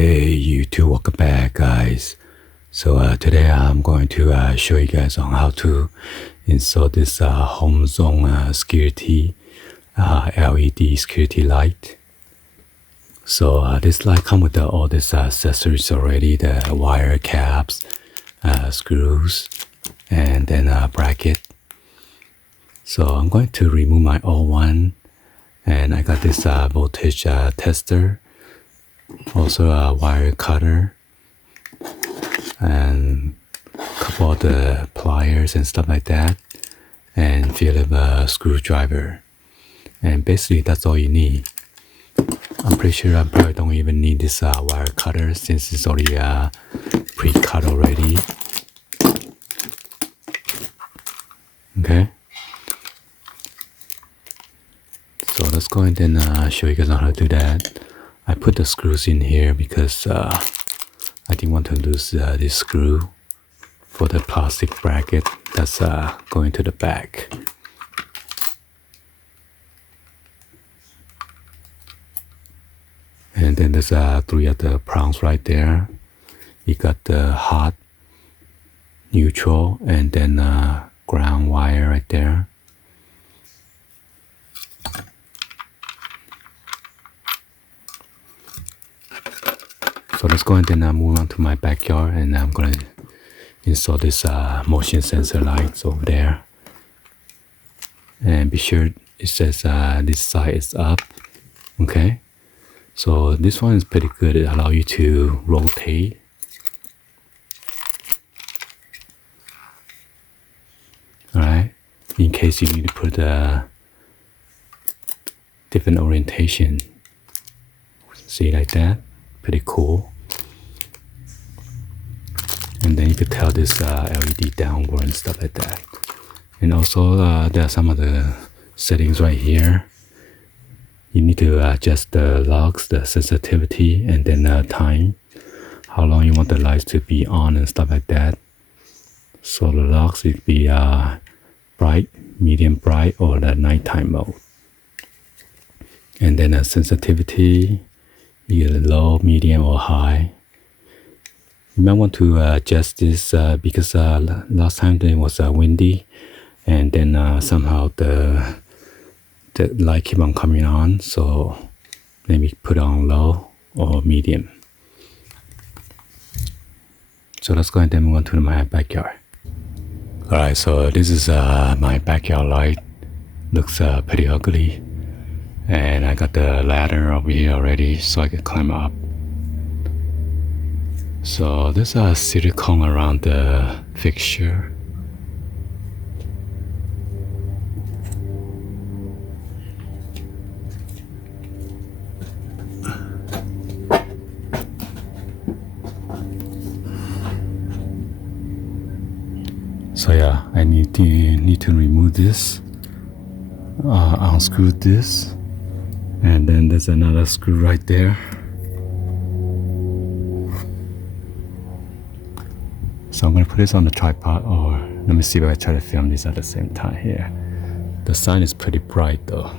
Hey YouTube, welcome back guys. So today I'm going to show you guys on how to install this home zone security LED security light. So this light comes with all these accessories already, the wire caps, screws, and then a bracket. So I'm going to remove my old one, and I got this voltage tester, also a wire cutter, and a couple of the pliers and stuff like that, and Phillips screwdriver. And basically that's all you need. I'm pretty sure I probably don't even need this wire cutter since it's already pre-cut already. Okay, so let's go ahead and show you guys how to do that. I put the screws in here because I didn't want to lose this screw for the plastic bracket that's going to the back. And then there's 3 of the prongs right there. You got the hot, neutral, and then ground wire right there. So let's go ahead and move on to my backyard, and I'm gonna install this motion sensor lights over there. And be sure it says this side is up. Okay, so this one is pretty good. It allows you to rotate. Alright, in case you need to put a different orientation. See, like that? Pretty cool. And then you could tell this LED downward and stuff like that. And also there are some of the settings right here. You need to adjust the lux, the sensitivity, and then time, how long you want the lights to be on and stuff like that. So the lux would be bright, medium bright, or the nighttime mode. And then the sensitivity, either low, medium, or high. You might want to adjust this because last time it was windy, and then somehow the light keep on coming on. So maybe put on low or medium. So let's go ahead and move on to my backyard. Alright, so this is my backyard light. Looks pretty ugly. And I got the ladder over here already so I can climb up. So there's a silicone around the fixture. So yeah, I need to remove this, unscrew this, and then there's another screw right there. So I'm gonna put this on the tripod, or let me see if I try to film this at the same time here. The sun is pretty bright though.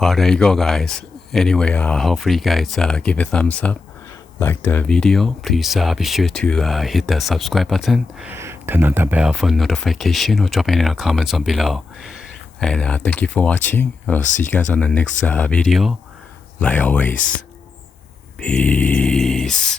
Well, there you go, guys. Anyway, hopefully you guys give a thumbs up, like the video. Please be sure to hit the subscribe button, turn on the bell for notification, or drop any comments on below. And thank you for watching. I'll see you guys on the next video. Like always, peace.